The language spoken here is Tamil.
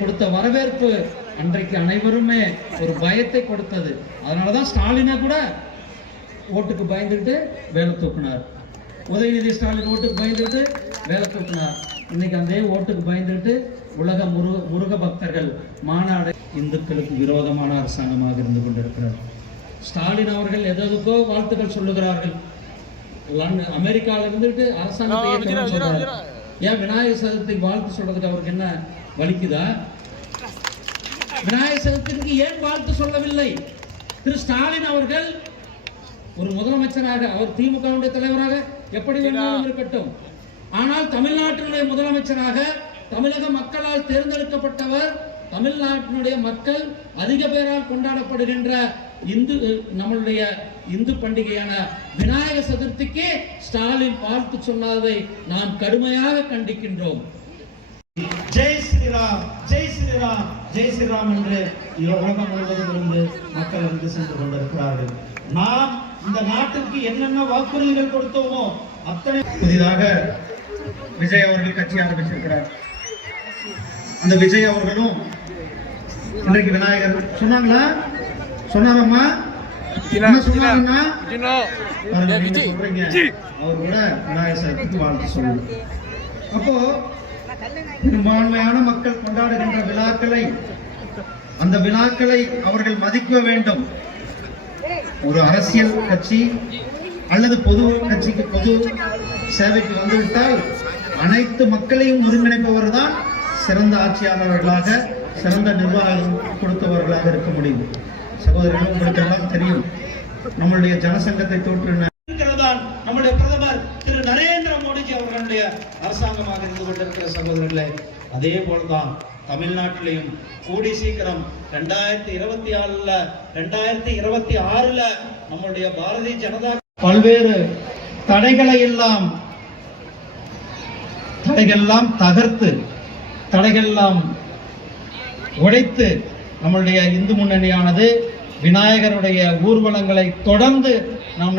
கொடுத்த வரவேற்பு அன்றைக்கு அனைவருமே ஒரு பயத்தை கொடுத்தது. அதனாலதான் ஸ்டாலினை கூட ஓட்டுக்கு பயந்துட்டு வேலை தூக்குனார். உதயநிதி ஸ்டாலின் ஓட்டுக்கு பயந்துட்டு வேலை தூக்குனார். இன்னைக்கு அந்த ஓட்டுக்கு பயந்துட்டு உலக முருக முருக பக்தர்கள் மாநாடு இந்துக்களுக்கு விரோதமான அரசாங்கமாக இருந்து கொண்டிருக்கிறார். ஸ்டாலின் அவர்கள் எதற்கோ வாழ்த்துக்கள் சொல்லுகிறார்கள். லண்டன் அமெரிக்கால இருந்துட்டு அரசாங்கத்தை ஏன் விநாயகர் சதுர்த்திக்கு வாழ்த்து சொல்றதுக்கு அவருக்கு என்ன வலிக்குதா? விநாயகர் சதுர்த்திக்கு ஏன் வாழ்த்து சொல்லவில்லை? திரு ஸ்டாலின் அவர்கள் ஒரு முதலமைச்சராக அவர் திமுகவுடைய தலைவராக எப்படி வேணாலும் இருக்கட்டும். ஆனால் தமிழ்நாட்டினுடைய முதலமைச்சராக தமிழக மக்களால் தேர்ந்தெடுக்கப்பட்டவர் தமிழ்நாட்டினுடைய மக்கள் அதிக பேரால் கொண்டாடப்படுகின்ற இந்து நம்மளுடைய இந்து பண்டிகையான விநாயகர் சதுர்த்திக்கு ஸ்டாலின் வாழ்த்து சொன்னதை நாம் கடுமையாக கண்டிக்கின்றோம். ஜெய் ஸ்ரீராம் ஜெய் ஸ்ரீராம் ஜெய் ஸ்ரீராம் என்று உலகம் முழுவதும் இருந்து மக்கள் வந்து சென்று கொண்டிருக்கிறார்கள். நாம் இந்த நாட்டுக்கு என்னென்ன வாக்குறுதிகள் கொடுத்தோமோ அத்தனை புதிதாக விஜய் அவர்கள் கட்சி ஆரம்பிச்சிருக்கிறார். அந்த விஜய் அவர்களும் இன்றைக்கு விநாயகர் சொன்னாங்களா? சொன்னாரம்மா? அவர் கூட விநாயகர் வாழ்த்து சொல்லுங்க. அப்போ பெரும்பான்மையான மக்கள் கொண்டாடுகின்ற விழாக்களை அந்த விழாக்களை அவர்கள் மதிக்க வேண்டும். ஒரு அரசியல் கட்சி அல்லது பொது கட்சிக்கு பொது சேவைக்கு வந்துவிட்டால் அனைத்து மக்களையும் ஒருங்கிணைப்பவர் தான் சிறந்த ஆட்சியாளர்களாக சிறந்த நிர்வாகம் கொடுத்தவர்களாக இருக்க முடியும். சகோதரர்கள் உங்களுக்கு எல்லாம் தெரியும். நம்மளுடைய ஜனசங்கத்தை தோற்றின நம்முடைய பிரதமர் திரு நரேந்திர மோடிஜி அவர்களுடைய அரசாங்கமாக இருந்து கொண்டிருக்கிற சகோதரர்களே. அதே போலதான் தமிழ்நாட்டிலையும் கூடி சீக்கிரம் ரெண்டாயிரத்தி இருபத்தி ஆறுல ரெண்டாயிரத்தி இருபத்தி ஆறுல நம்முடைய பாரதிய ஜனதா பல்வேறு தடைகளை எல்லாம் தடைகள்லாம் தகர்த்து தடைகள்லாம் உடைத்து நம்மளுடைய இந்து முன்னணியானது விநாயகருடைய ஊர்வலங்களை தொடர்ந்து நாம்